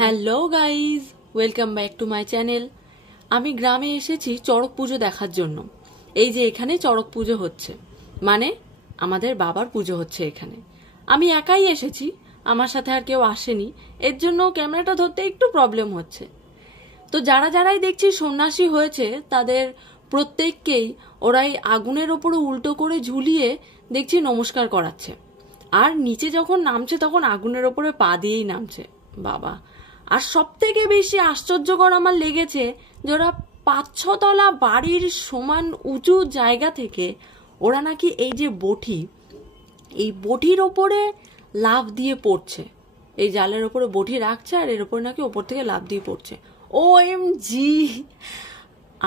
Hello guys, welcome back to my channel. আমি গ্রামে এসেছি চড়ক পুজো দেখার জন্য। এই যে এখানে চড়ক পুজো হচ্ছে, মানে আমাদের বাবার পুজো হচ্ছে এখানে। আমি একাই এসেছি, আমার সাথে আর কেউ আসেনি, এর জন্য ক্যামেরাটা ধরতে একটু প্রবলেম হচ্ছে। তো যারাই দেখছি সন্ন্যাসী হয়েছে তাদের প্রত্যেককেই ওরাই আগুনের ওপরে উল্টো করে ঝুলিয়ে দেখছি নমস্কার করাচ্ছে। আর নিচে যখন নামছে তখন আগুনের ওপরে পা দিয়েই নামছে বাবা। আর সব থেকে বেশি আশ্চর্যকর আমার লেগেছে যে ওরা 5-6 তলা বাড়ির সমান উঁচু জায়গা থেকে ওরা নাকি এই যে বটি, এই বটির ওপরে লাফ দিয়ে পড়ছে। এই জালের ওপরে বটি রাখছে আর এর ওপরে নাকি ওপর থেকে লাফ দিয়ে পড়ছে। OMG,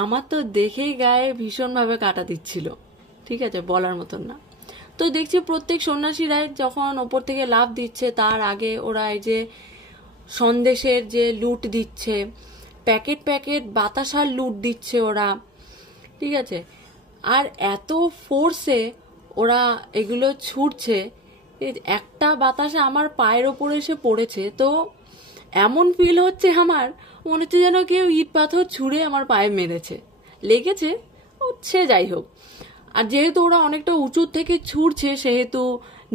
আমার তো দেখেই গায়ে ভীষণভাবে কাটা দিচ্ছিল। ঠিক আছে, বলার মতন না। তো দেখছি প্রত্যেক সন্ন্যাসীরাই যখন ওপর থেকে লাফ দিচ্ছে তার আগে ওরা এই যে সন্দেশের যে লুট দিচ্ছে, প্যাকেট প্যাকেট বাতাসার লুট দিচ্ছে ওরা। ঠিক আছে, আর এত ফোর্সে ওরা এগুলো ছুটছে, একটা বাতাসে আমার পায়ের ওপরে এসে পড়েছে। তো এমন ফিল হচ্ছে আমার, মনে হচ্ছে যেন কেউ ইট পাথর ছুঁড়ে আমার পায়ে মেরেছে, লেগেছে। সে যাই হোক, আর যেহেতু ওরা অনেকটা উঁচুর থেকে ছুটছে সেহেতু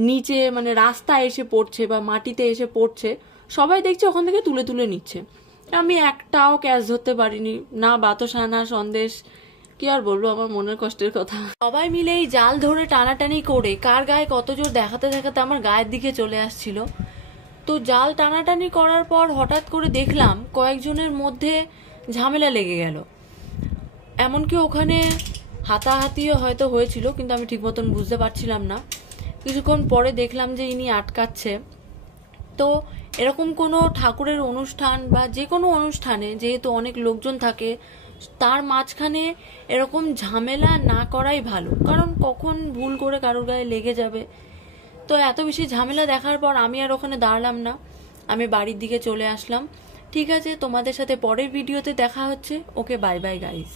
নিচে মানে রাস্তায় এসে পড়ছে বা মাটিতে এসে পড়ছে, সবাই দেখছে ওখান থেকে তুলে তুলে নিচ্ছে। আমি একটাও ক্যাচ ধরতে পারিনি, না বাতাসা না সন্দেশ। কি আর বলবো আমার মনের কষ্টের কথা। সবাই মিলে এই জাল ধরে টানাটানি করে কার গায়ে কত জোর দেখাতে দেখাতে আমার গায়ের দিকে চলে আসছিল। তো জাল টানাটানি করার পর হঠাৎ করে দেখলাম কয়েকজনের মধ্যে ঝামেলা লেগে গেল। এমনকি ওখানে হাতাহাতিও হয়তো হয়েছিল, কিন্তু আমি ঠিক মতন বুঝতে পারছিলাম না। কিছুক্ষণ পরে দেখলাম যে ইনি আটকাচ্ছে। তো এরকম কোনো ঠাকুরের অনুষ্ঠান বা যে কোনো অনুষ্ঠানে যেহেতু অনেক লোকজন থাকে, তার মাঝখানে এরকম ঝামেলা না করাই ভালো, কারণ কখন ভুল করে কারোর গায়ে লেগে যাবে। তো এত বেশি ঝামেলা দেখার পর আমি আর ওখানে দাঁড়ালাম না, আমি বাড়ির দিকে চলে আসলাম। ঠিক আছে, তোমাদের সাথে পরের ভিডিওতে দেখা হচ্ছে। ওকে, বাই বাই গাইস।